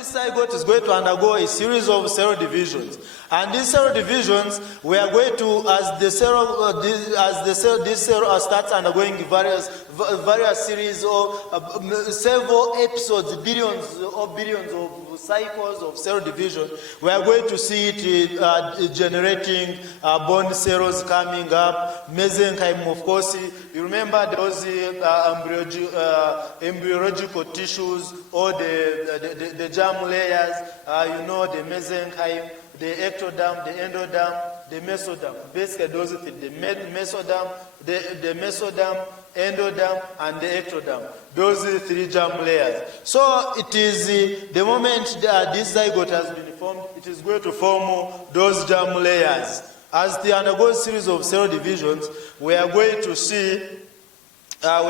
this zygote is going to undergo a series of cell divisions, and these cell divisions, we are going to, this cell starts undergoing various series of several episodes, billions of cycles of cell division. We are going to see it generating bone cells coming up, mesenchyme, of course. You remember those embryological tissues, or the germ layers, the mesenchyme, the ectoderm, the endoderm, the mesoderm. Basically, those are the mesoderm, the mesoderm, endoderm, and the ectoderm. Those are the three germ layers. So it is the moment that this zygote has been formed, it is going to form those germ layers. As they undergo a series of cell divisions, we are going to see germ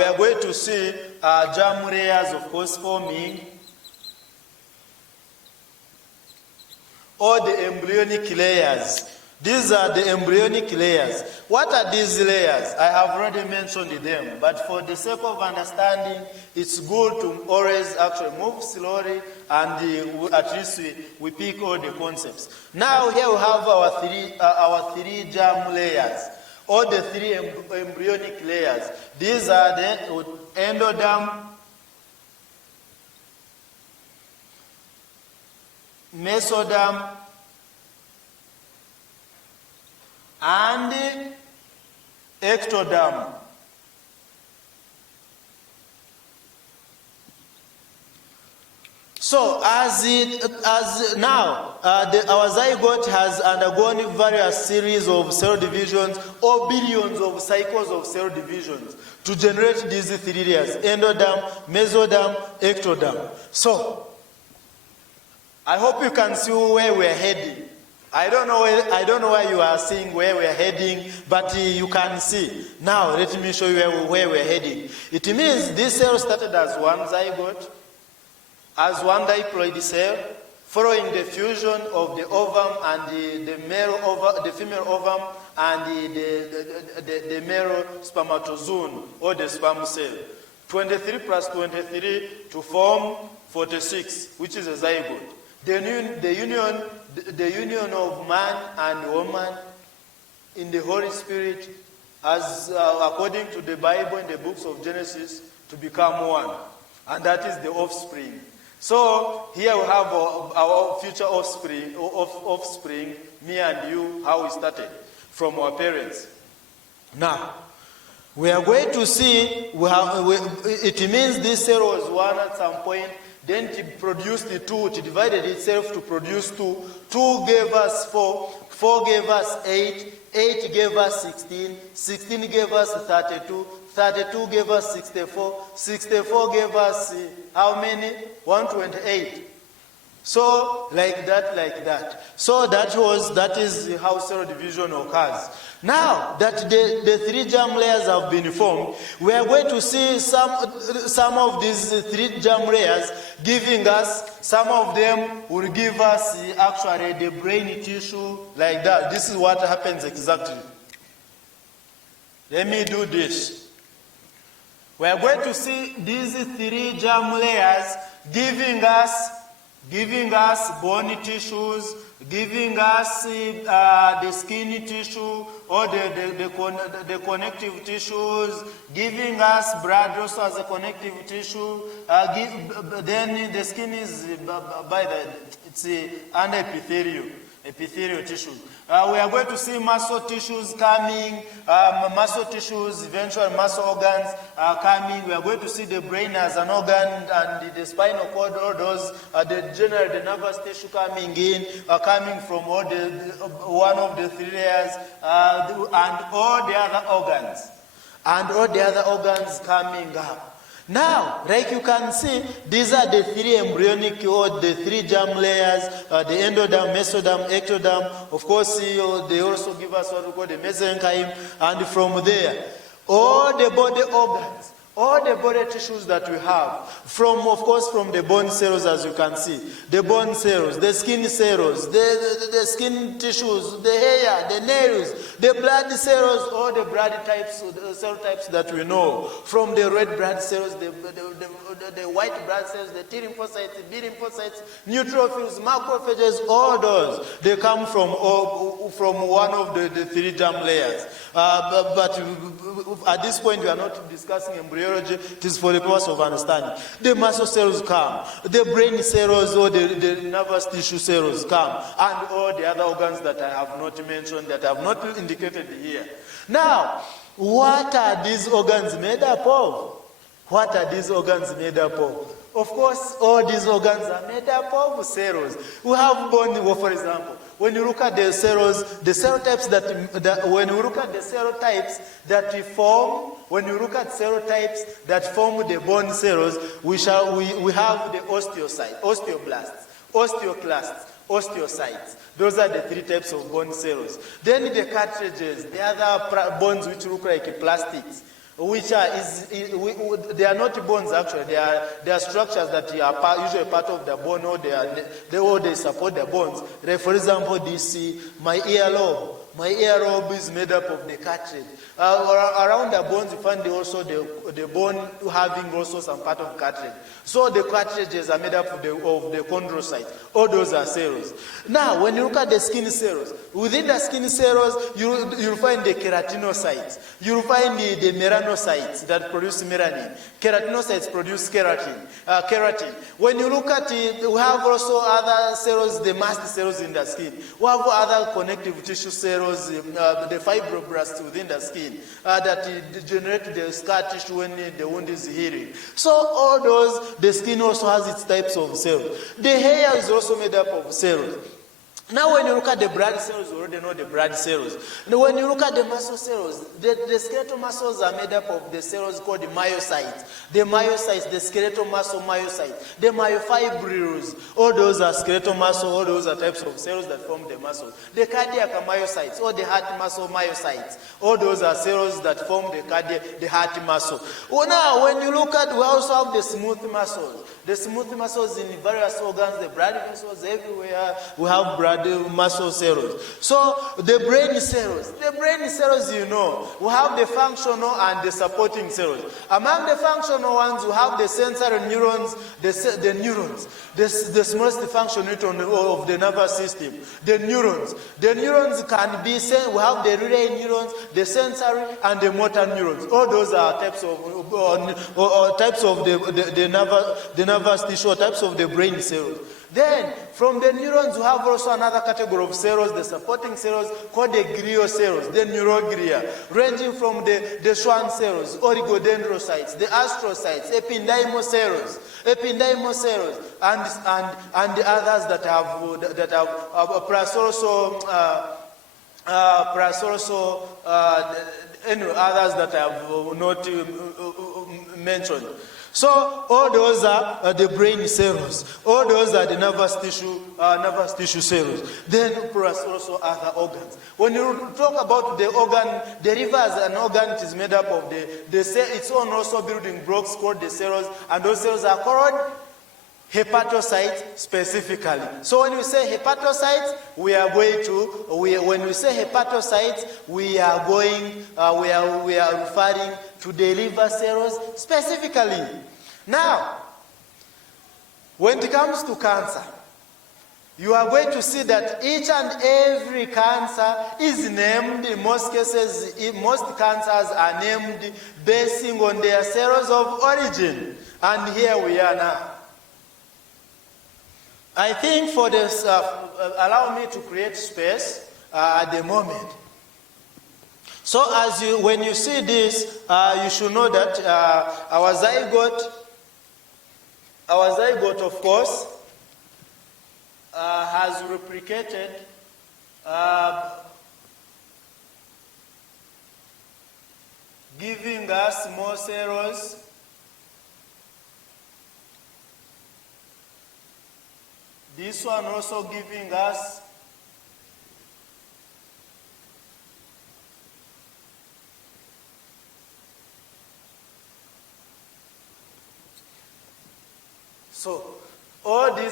layers, of course, forming, or the embryonic layers. These are the embryonic layers. What are these layers? I have already mentioned them, but for the sake of understanding, it's good to always actually move slowly, and at least we pick all the concepts. Now here we have our three germ layers, or the three embryonic layers. These are the endoderm, mesoderm, and ectoderm. So our zygote has undergone various series of cell divisions, or billions of cycles of cell divisions, to generate these three layers: endoderm, mesoderm, ectoderm. So I hope you can see where we're heading. I don't know why you are seeing where we're heading, but you can see. Now let me show you where we're heading. It means this cell started as one zygote, as one diploid cell, following the fusion of the ovum and the female ovum and the male spermatozoon, or the sperm cell. 23 plus 23 to form 46, which is a zygote. The union of man and woman in the Holy Spirit, as according to the Bible in the books of Genesis, to become one, and that is the offspring. So here we have our future offspring, me and you, how we started from our parents. Now we are going to see it means this cell was one at some point. Then it produced the two, it divided itself to produce two. 2 gave us 4, 4 gave us 8, 8 gave us 16, 16 gave us 32, 32 gave us 64, 64 gave us how many? 128. So like that. So that is how cell division occurs. Now that the three germ layers have been formed, we are going to see some of these three germ layers giving us, some of them will give us actually the brain tissue, like that. This is what happens exactly. Let me do this. We are going to see these three germ layers giving us bone tissues, giving us the skin tissue, or the connective tissues, giving us blood also as a connective tissue. Then the skin is it's under epithelial tissues. We are going to see muscle tissues coming, eventually muscle organs coming. We are going to see the brain as an organ, and the spinal cord, all those, the nervous tissue coming in, coming from one of the three layers, and all the other organs coming up. Now, like you can see, these are the three embryonic, or the three germ layers, the endoderm, mesoderm, ectoderm. Of course, they also give us what we call the mesenchyme, and from there, all the body organs, all the body tissues that we have, of course, from the bone cells, as you can see, the bone cells, the skin cells, the skin tissues, the hair, the nails, the blood cells, all the blood types, the cell types that we know, from the red blood cells, the white blood cells, the T lymphocytes, the B lymphocytes, neutrophils, macrophages, all those, they come from one of the three germ layers. But at this point, we are not discussing embryology. It is for the purpose of understanding. The muscle cells come, the brain cells or the nervous tissue cells come, and all the other organs that I have not mentioned, that I have not indicated here. Now, what are these organs made up of? What are these organs made up of? Of course, all these organs are made up of cells. We have bone, for example. When you look at the cells, the cell types when you look at the cell types that we form, when you look at cell types that form the bone cells, we have the osteocytes, osteoblasts, osteoclasts, osteocytes. Those are the three types of bone cells. Then the cartilages, the other bones which look like plastics, which are they are not bones actually. They are structures that are usually part of the bone, or they support the bones. Like for example, my earlobe. My earlobe is made up of the cartilage. Around the bones, you find also the bone having also some part of cartilage. So the cartilages are made up of the chondrocytes. All those are cells. Now, when you look at the skin cells, within the skin cells, you'll find the keratinocytes. You'll find the melanocytes that produce melanin. Keratinocytes produce keratin. When you look at it, we have also other cells, the mast cells in the skin. We have other connective tissue cells, the fibroblasts within the skin that generate the scar tissue when the wound is healing. So all those, the skin also has its types of cells. The hair is also made up of cells. Now when you look at the blood cells, you already know the blood cells. Now when you look at the muscle cells, the skeletal muscles are made up of the cells called the myocytes. The myocytes, the skeletal muscle myocytes. The myofibrils, all those are skeletal muscle, all those are types of cells that form the muscle. The cardiac myocytes, or the heart muscle myocytes, all those are cells that form the heart muscle. Well, now when you look at, we also have the smooth muscles. The smooth muscles in various organs, the blood vessels everywhere, we have blood muscle cells. So the brain cells, you know, we have the functional and the supporting cells. Among the functional ones, we have the sensory neurons, the neurons, the smallest function unit of the nervous system, the neurons. The neurons can be, we have the relay neurons, the sensory and the motor neurons. All those are types of the nervous tissue, types of the brain cells. Then, from the neurons, we have also another category of cells, the supporting cells, called the glial cells, the neuroglia, ranging from the Schwann cells, oligodendrocytes, the astrocytes, ependymal cells, and the others that have plus also others that I have not mentioned. So all those are the brain cells. All those are the nervous tissue cells. Then plus also other organs. When you talk about the organ, the liver as an organ, it is made up of the cell, its own also building blocks called the cells, and those cells are called hepatocytes specifically. So when we say hepatocytes, we are referring to the liver cells specifically. Now, when it comes to cancer, you are going to see that each and every cancer is named. In most cases, most cancers are named based on their cells of origin. And here we are now. I think for this, allow me to create space at the moment. So when you see this, you should know that our zygote, of course, has replicated giving us more cells. This one also giving us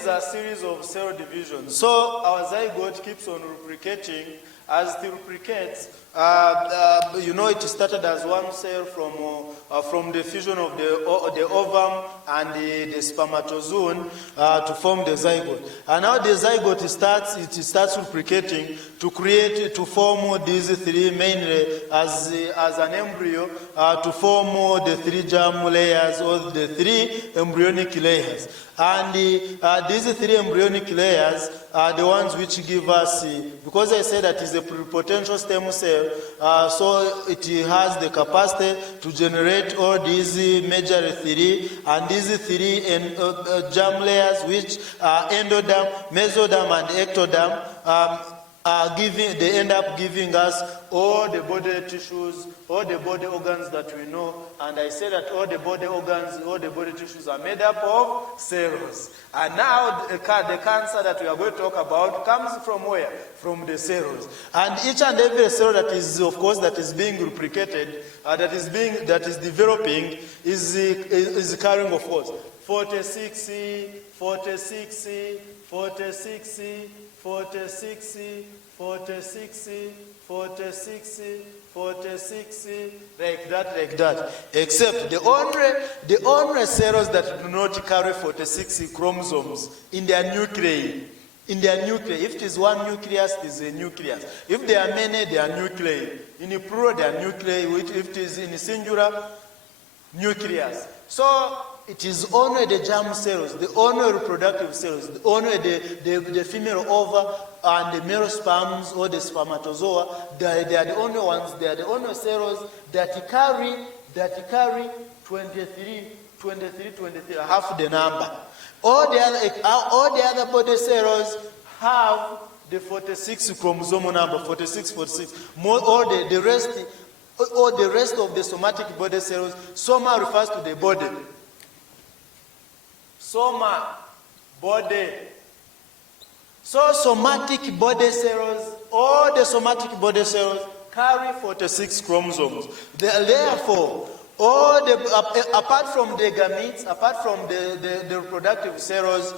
a series of cell divisions. So our zygote keeps on replicating. As it replicates, it started as one cell from the fusion of the ovum and the spermatozoon to form the zygote. And now the zygote starts replicating to form these three, mainly as an embryo, to form the three germ layers or the three embryonic layers. And these three embryonic layers are the ones which give us, because I said that it's a pluripotential stem cell, so it has the capacity to generate all these major three, and these three germ layers, which are endoderm, mesoderm, and ectoderm, they end up giving us all the body tissues, all the body organs that we know. And I say that all the body organs, all the body tissues are made up of cells. And now the cancer that we are going to talk about comes from where? From the cells. And each and every cell that is, of course, that is being replicated, that is developing, is carrying, of course, 46, 46, 46, 46, 46, 46, 46, like that. Except the only cells that do not carry 46 chromosomes in their nuclei. If it is one nucleus, it is a nucleus. If there are many, they are nuclei. In plural, they are nuclei. If it is in singular, nucleus. So it is only the germ cells, the only reproductive cells, only the female ova and the male sperms or the spermatozoa. They are the only ones. They are the only cells that carry 23, half the number. All the other body cells have the 46 chromosome number, 46. All the rest of the somatic body cells. Soma refers to the body. Soma, body. So somatic body cells, all the somatic body cells carry 46 chromosomes. Therefore, apart from the gametes, apart from the reproductive cells,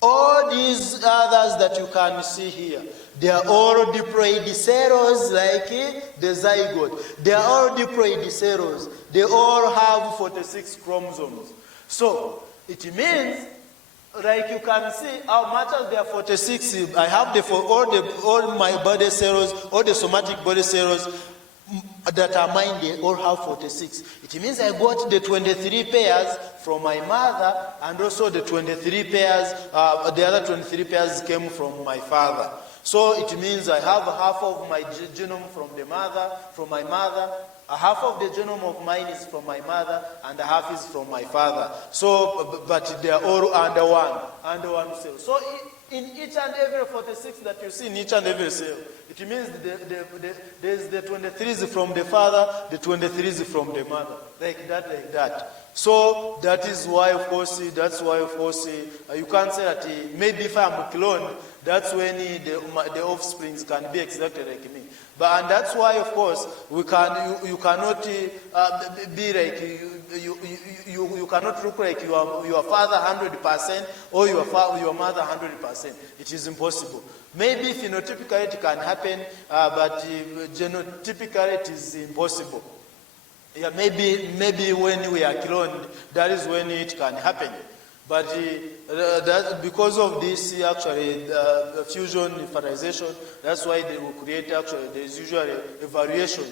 all these others that you can see here, they are all diploid cells like the zygote. They are all diploid cells. They all have 46 chromosomes. So it means, like you can see, how much as there are 46, I have all my body cells, all the somatic body cells that are mine, they all have 46. It means I got the 23 pairs from my mother, and also the 23 pairs, the other 23 pairs came from my father. So it means I have half of my genome from my mother, a half of the genome of mine is from my mother, and a half is from my father. So, but they are all under one cell. So in each and every 46 that you see in each and every cell, it means there's the 23s from the father, the 23s from the mother, like that. So that is why, of course, you can't say that maybe if I'm cloned, that's when the offsprings can be exactly like me. And that's why, of course, you cannot be like you cannot look like your father 100% or your mother 100%. It is impossible. Maybe phenotypically it can happen, but genotypically it is impossible. Yeah, maybe when we are cloned, that is when it can happen. But because of this, fusion, fertilization, that's why they will create, there's usually a variation,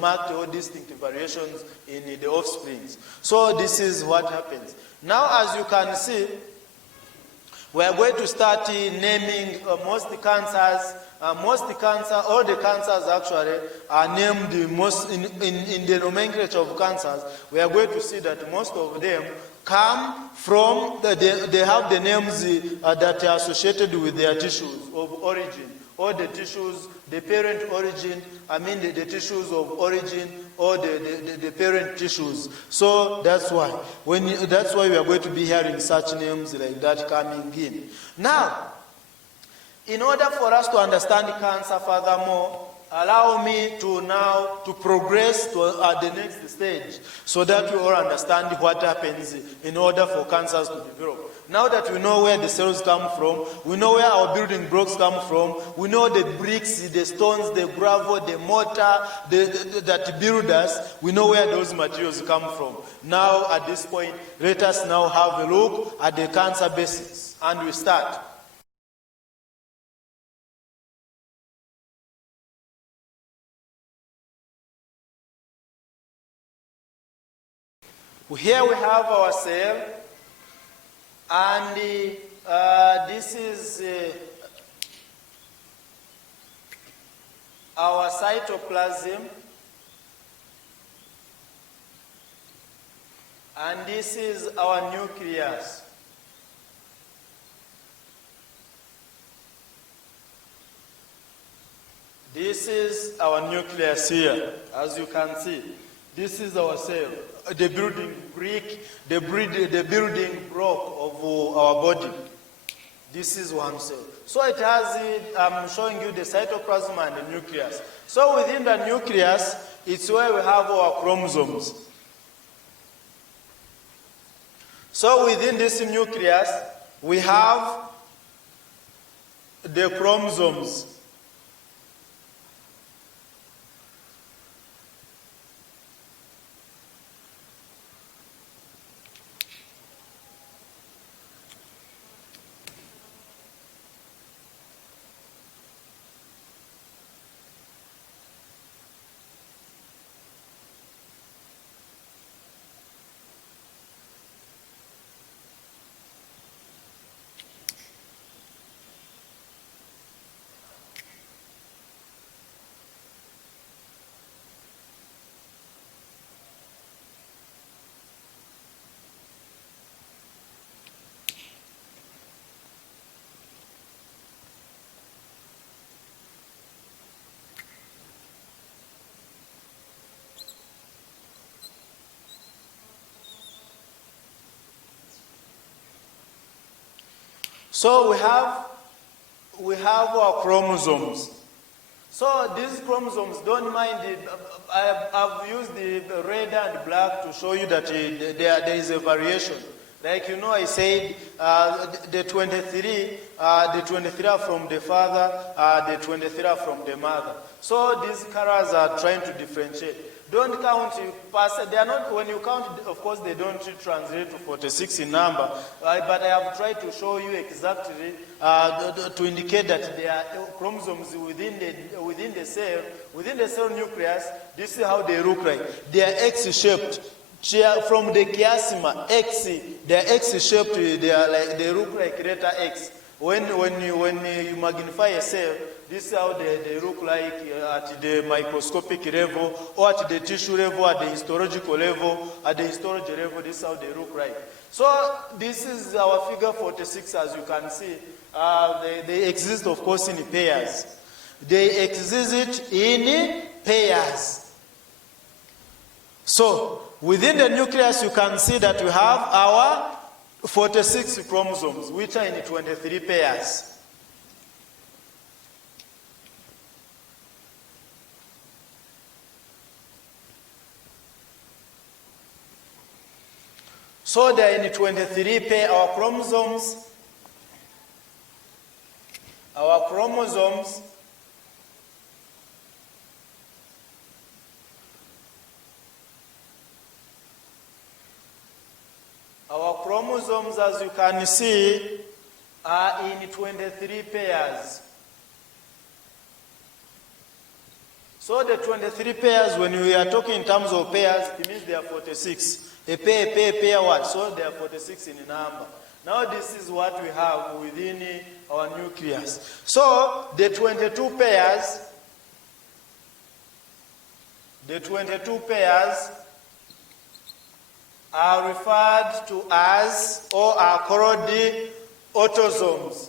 marked or distinct variations in the offsprings. So this is what happens. Now, as you can see, we are going to start naming most cancers. All the cancers actually are named in the nomenclature of cancers. We are going to see that most of them come from, they have the names that are associated with their tissues of origin, or the tissues, the parent origin, the tissues of origin, or the parent tissues. So that's why. That's why we are going to be hearing such names like that coming in. Now, in order for us to understand cancer furthermore, allow me to now to progress to the next stage so that we all understand what happens in order for cancers to develop. Now that we know where the cells come from, we know where our building blocks come from, we know the bricks, the stones, the gravel, the mortar that build us, we know where those materials come from. Now at this point, let us now have a look at the cancer basics, and we start. Here we have our cell, and this is our cytoplasm, and this is our nucleus. This is our nucleus here, as you can see. This is our cell, the building brick, the building block of our body. This is one cell. So it has, I'm showing you the cytoplasm and the nucleus. So within the nucleus, it's where we have our chromosomes. So within this nucleus, we have the chromosomes. So we have our chromosomes. So these chromosomes, don't mind it. I've used the red and black to show you that there is a variation. Like I said, the 23 are from the father, the 23 are from the mother. So these colors are trying to differentiate. Don't count, they are not, when you count, of course, they don't translate to 46 in number, but I have tried to show you exactly to indicate that there are chromosomes within the cell nucleus. This is how they look like. They are X-shaped. From the chiasma, X, they are X-shaped. They look like letter X. When you magnify a cell, this is how they look like at the microscopic level, or at the tissue level, at the histological level, at the histology level. This is how they look like. So this is our figure 46, as you can see. They exist, of course, in pairs. They exist in pairs. So within the nucleus, you can see that we have our 46 chromosomes, which are in 23 pairs. So they are in 23 pairs. Our chromosomes Our chromosomes as you can see, are in 23 pairs. So the 23 pairs, when we are talking in terms of pairs, it means there are 46. A pair, what? So there are 46 in number. Now this is what we have within our nucleus. So the 22 pairs are referred to as, or are called the autosomes.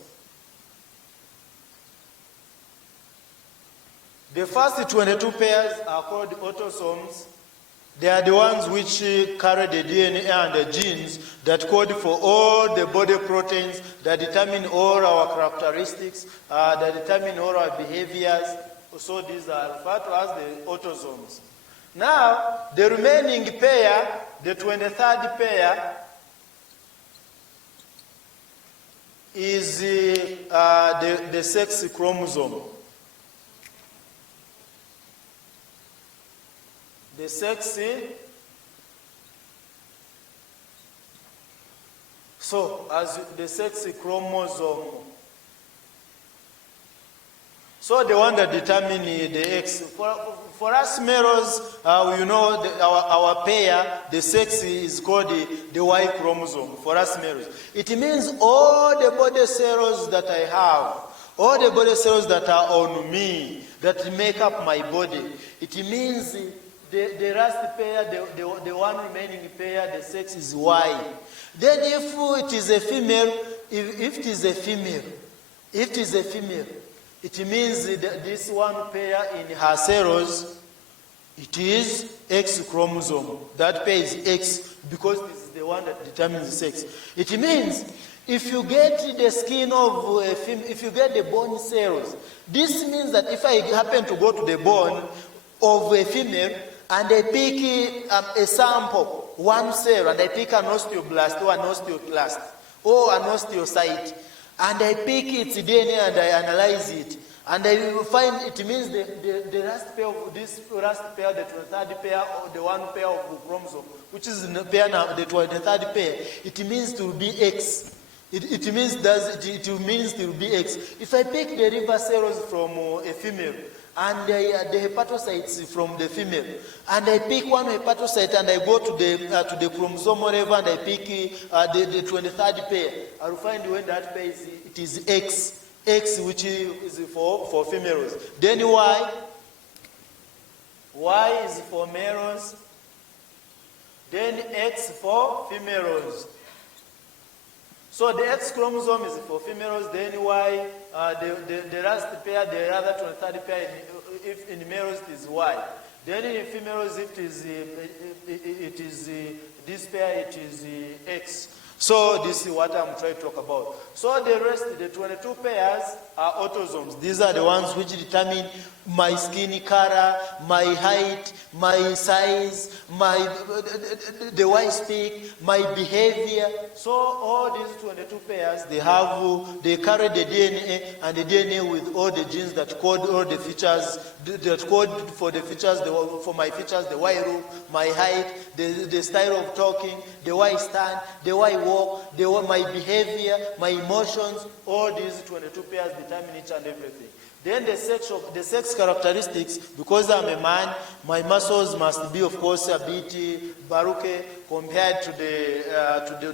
The first 22 pairs are called autosomes. They are the ones which carry the DNA and the genes that code for all the body proteins, that determine all our characteristics, that determine all our behaviors. So these are referred to as the autosomes. Now, the remaining pair, the 23rd pair, is the sex chromosome. The sex. So, as the sex chromosome. So, the one that determines the X. For us males, you know our pair, the sex is called the Y chromosome. For us males, it means all the body cells that I have, all the body cells that are on me, that make up my body. It means the last pair, the one remaining pair, the sex is Y. Then if it is a female, if it is a female, it means that this one pair in her cells, it is X chromosome. That pair is X because this is the one that determines the sex. It means if you get the skin of a female, if you get the bone cells, this means that if I happen to go to the bone of a female and I pick a sample, one cell, and I pick an osteoblast or an osteoclast or an osteocyte, and I pick its DNA and I analyze it, and I will find it means the last pair of this last pair, the 23rd pair, or the one pair of chromosome, which is the pair now, the 23rd pair, it means to be X. It means it will be X. If I pick the liver cells from a female and the hepatocytes from the female, and I pick one hepatocyte and I go to the chromosomal level and I pick the 23rd pair, I will find when that pair it is X, which is for females. Then Y is for males. Then X for females. So the X chromosome is for females, then Y, the last pair, the other 23rd pair, if in males it is Y. Then in females, if it is this pair, it is X. So this is what I'm trying to talk about. So the rest, the 22 pairs are autosomes. These are the ones which determine my skin color, my height, my size, the way I speak, my behavior. So all these 22 pairs, they carry the DNA, and the DNA with all the genes that code all the features, that code for the features, for my features, the way I look, my height, the style of talking, the way I stand, the way I walk, my behavior, my emotions. All these 22 pairs determine each and everything. Then the sex characteristics, because I'm a man, my muscles must be, of course, a bit baruque compared to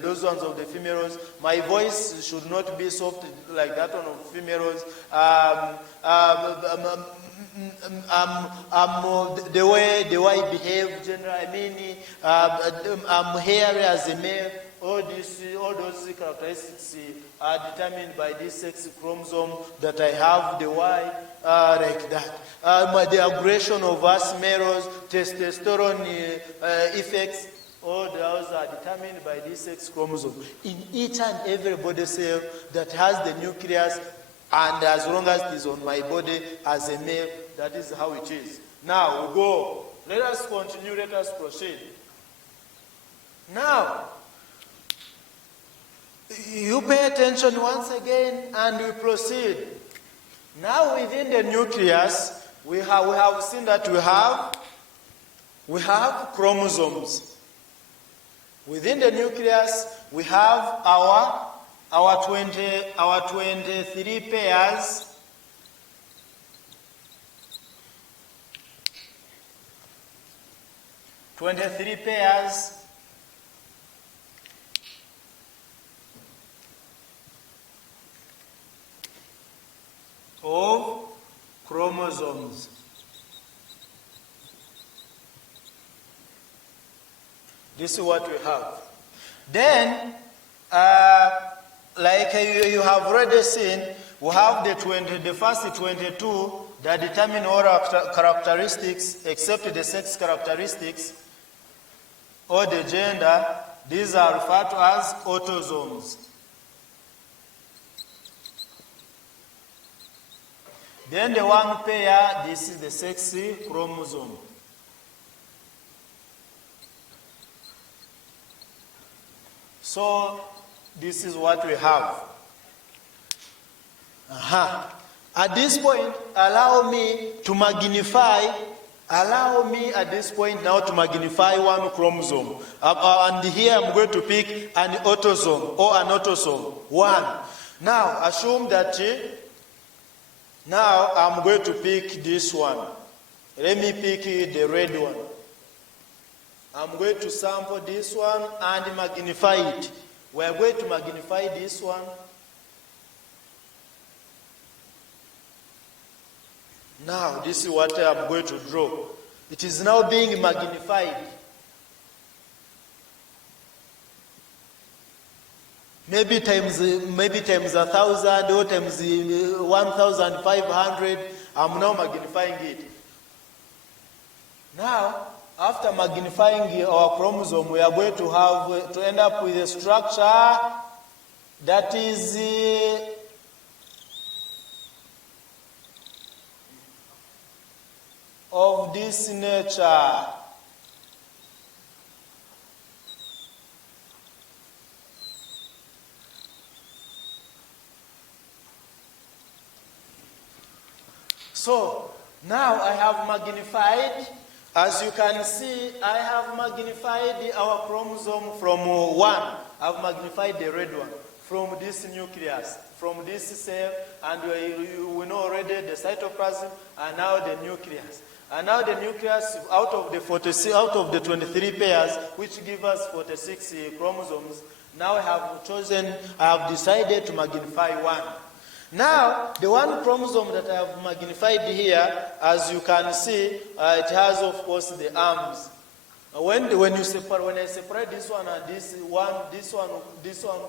those ones of the females. My voice should not be soft like that one of females. The way I behave, generally, I'm hairy as a male. All those characteristics are determined by this sex chromosome that I have, the Y, like that. The aggression of us males, testosterone effects, all those are determined by this sex chromosome. In each and every body cell that has the nucleus, and as long as it is on my body as a male, that is how it is. Now we go. Let us continue. Let us proceed. Now, you pay attention once again and we proceed. Now within the nucleus, we have seen that we have chromosomes. Within the nucleus, we have our 23 pairs. Of chromosomes. This is what we have. Then, like you have already seen, we have the first 22 that determine all characteristics except the sex characteristics or the gender. These are referred to as autosomes. Then the one pair, this is the sex chromosome. So this is what we have. At this point, allow me at this point now to magnify one chromosome. And here I'm going to pick an autosome or an autosome. One. Now, assume that now I'm going to pick this one. Let me pick the red one. I'm going to sample this one and magnify it. We are going to magnify this one. Now, this is what I'm going to draw. It is now being magnified. Maybe times 1,000 or times 1,500. I'm now magnifying it. Now, after magnifying our chromosome, we are going to end up with a structure that is of this nature. So now I have magnified, as you can see, I have magnified our chromosome from 1. I've magnified the red one from this nucleus, from this cell, and we know already the cytoplasm, and now the nucleus. And now the nucleus, out of the 23 pairs, which give us 46 chromosomes, now I have decided to magnify 1. Now, the one chromosome that I have magnified here, as you can see, it has, of course, the arms. When I separate this one and this one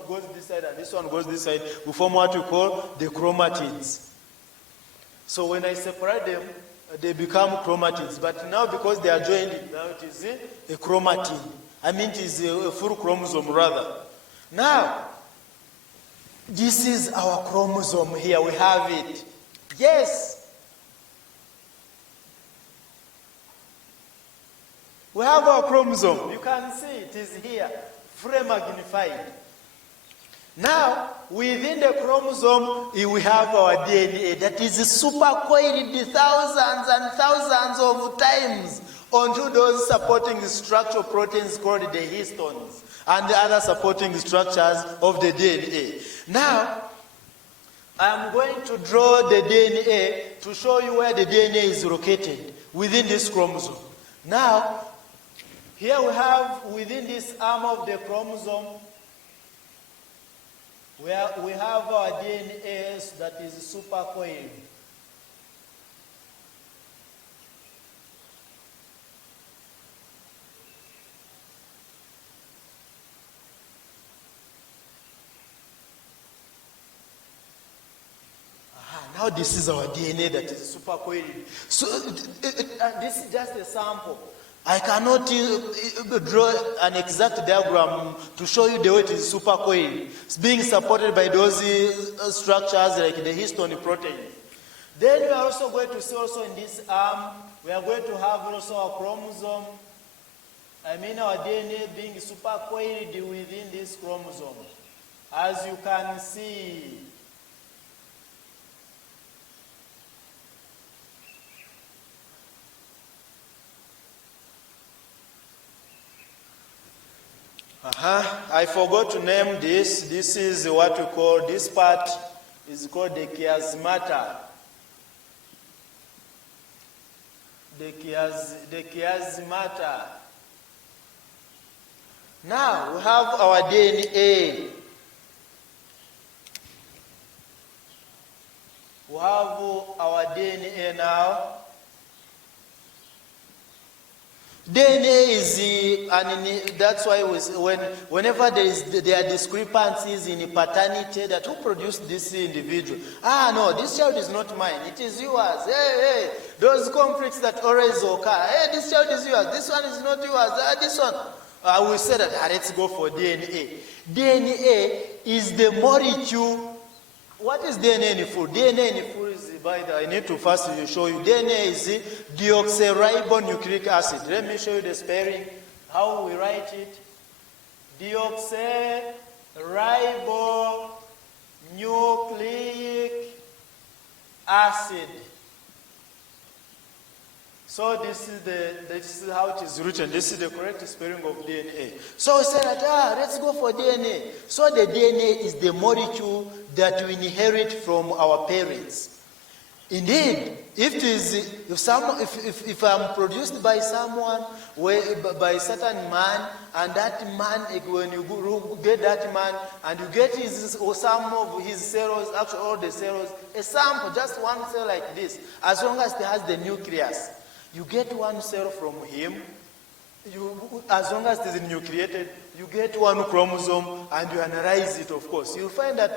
goes this side and this one goes this side, we form what we call the chromatids. So when I separate them, they become chromatids. But now, because they are joined, now it is a chromatid. It is a full chromosome rather. Now, this is our chromosome here. We have it. Yes. We have our chromosome. You can see it is here, fully magnified. Now, within the chromosome, we have our DNA that is supercoiled thousands and thousands of times onto those supporting structural proteins called the histones and the other supporting structures of the DNA. Now, I'm going to draw the DNA to show you where the DNA is located within this chromosome. Now, here we have within this arm of the chromosome, where we have our DNA that is supercoiled. Now this is our DNA that is supercoiled. So this is just a sample. I cannot draw an exact diagram to show you the way it is supercoiled. It's being supported by those structures like the histone protein. Then we are also going to see also in this arm, we are going to have also our chromosome. Our DNA being supercoiled within this chromosome. As you can see. I forgot to name this. This is what we call, this part is called the chiasmata. The chiasmata. Now we have our DNA. We have our DNA now. DNA is, that's why whenever there are discrepancies in paternity, that who produced this individual? No, this child is not mine, it is yours. Hey, those conflicts that always occur. Hey, this child is yours, this one is not yours, this one. We say that, let's go for DNA. DNA is the molecule What is DNA in food? DNA in food is, I need to first show you. DNA is deoxyribonucleic acid. Let me show you the spelling, how we write it. Deoxyribonucleic acid. So this is how it is written. This is the correct spelling of DNA. So we said that, let's go for DNA. So the DNA is the molecule that we inherit from our parents. Indeed, if I'm produced by someone, by a certain man, and that man, when you get that man, and you get some of his cells, actually all the cells, a sample, just one cell like this, as long as it has the nucleus, you get one cell from him. As long as it is nucleated, you get one chromosome, and you analyze it, of course. You'll find that,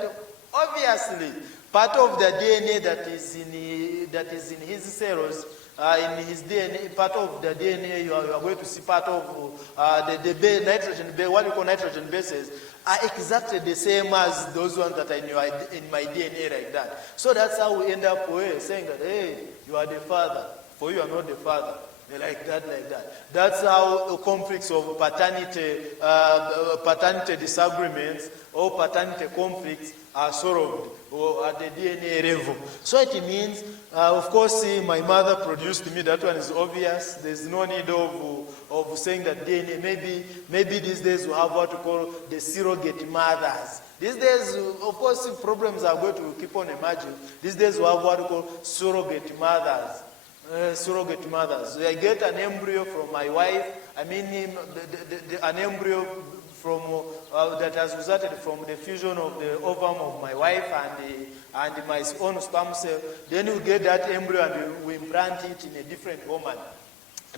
obviously, part of the DNA that is in his cells, in his DNA, part of the DNA, you are going to see part of the nitrogen, what you call nitrogen bases, are exactly the same as those ones that are in my DNA like that. So that's how we end up saying that, hey, you are the father. For you are not the father. Like that. That's how conflicts of paternity disagreements or paternity conflicts are solved or at the DNA level. So it means, of course, my mother produced me. That one is obvious. There's no need of saying that DNA. Maybe these days we have what we call the surrogate mothers. These days, of course, problems are going to keep on emerging. These days we have what we call surrogate mothers. Surrogate mothers. I get an embryo from my wife. I mean, an embryo from that has resulted from the fusion of the ovum of my wife and my own sperm cell. Then we get that embryo and we implant it in a different woman.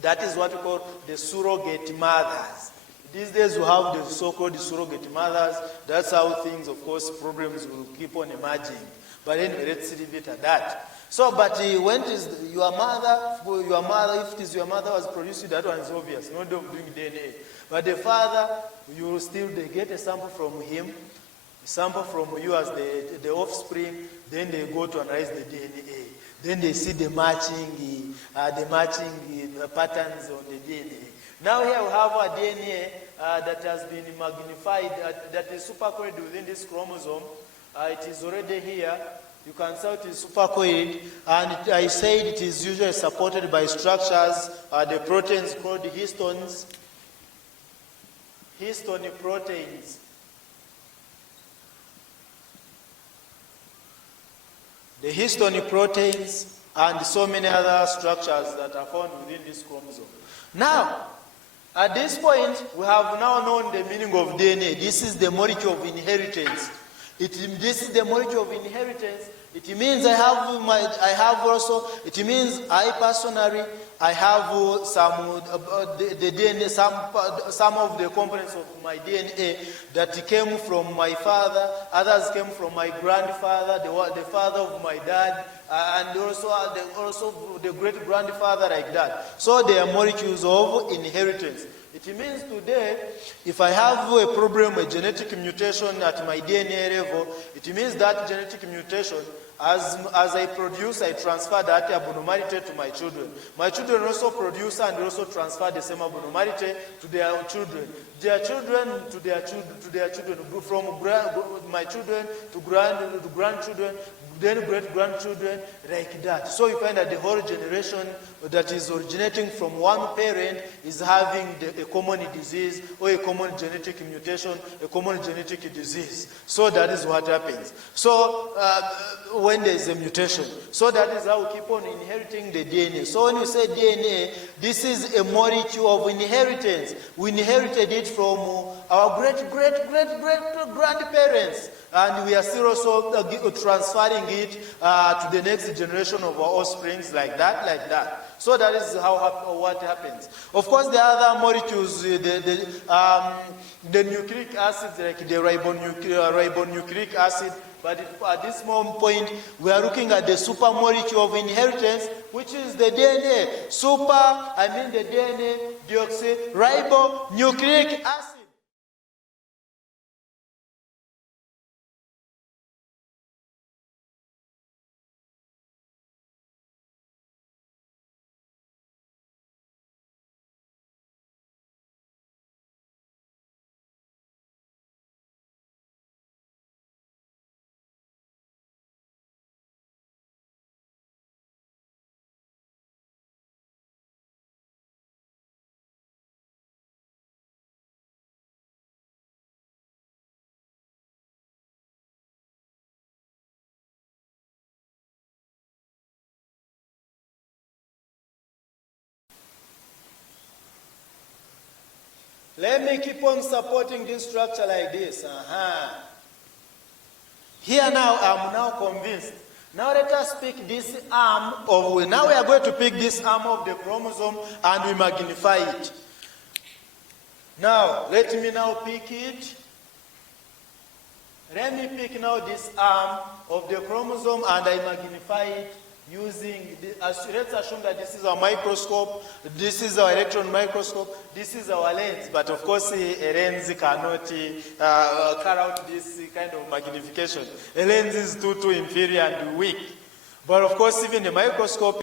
That is what we call the surrogate mothers. These days we have the so-called surrogate mothers. That's how things, of course, problems will keep on emerging. But anyway, let's leave it at that. So, but when it is your mother, if it is your mother was producing, that one is obvious. No doing DNA. But the father, you will still get a sample from him, a sample from you as the offspring. Then they go to analyze the DNA. Then they see the matching patterns on the DNA. Now here we have a DNA that has been magnified, that is supercoiled within this chromosome. It is already here. You can see it is supercoiled, and I said it is usually supported by structures, the proteins called histones, histone proteins. The histone proteins and so many other structures that are found within this chromosome. Now, at this point, we have now known the meaning of DNA. This is the molecule of inheritance. This is the molecule of inheritance. It means it means I personally, I have the DNA, some of the components of my DNA that came from my father, others came from my grandfather, the father of my dad, and also the great-grandfather like that. So they are molecules of inheritance. It means today, if I have a problem, a genetic mutation at my DNA level, it means that genetic mutation, as I produce, I transfer that abnormality to my children. My children also produce and also transfer the same abnormality to their children. Their children to their children, from my children to grandchildren, then great-grandchildren, like that. So you find that the whole generation that is originating from one parent is having a common disease or a common genetic mutation, a common genetic disease. So that is what happens. So when there is a mutation. So that is how we keep on inheriting the DNA. So when you say DNA, this is a molecule of inheritance. We inherited it from our great-grandparents. And we are still also transferring it to the next generation of our offsprings like that. So that is what happens. Of course, the other molecules, the nucleic acids, like the ribonucleic acid, but at this point, we are looking at the super molecule of inheritance, which is the DNA. The DNA deoxyribonucleic acid. Let me keep on supporting this structure like this. Here now, I'm now convinced. Now let us pick this arm of, now we are going to pick this arm of the chromosome and we magnify it. Now, let me now pick it. Let me pick now this arm of the chromosome and I magnify it using, let's assume that this is our microscope, this is our electron microscope, this is our lens, but of course a lens cannot carry out this kind of magnification. A lens is too inferior and weak. But of course even a microscope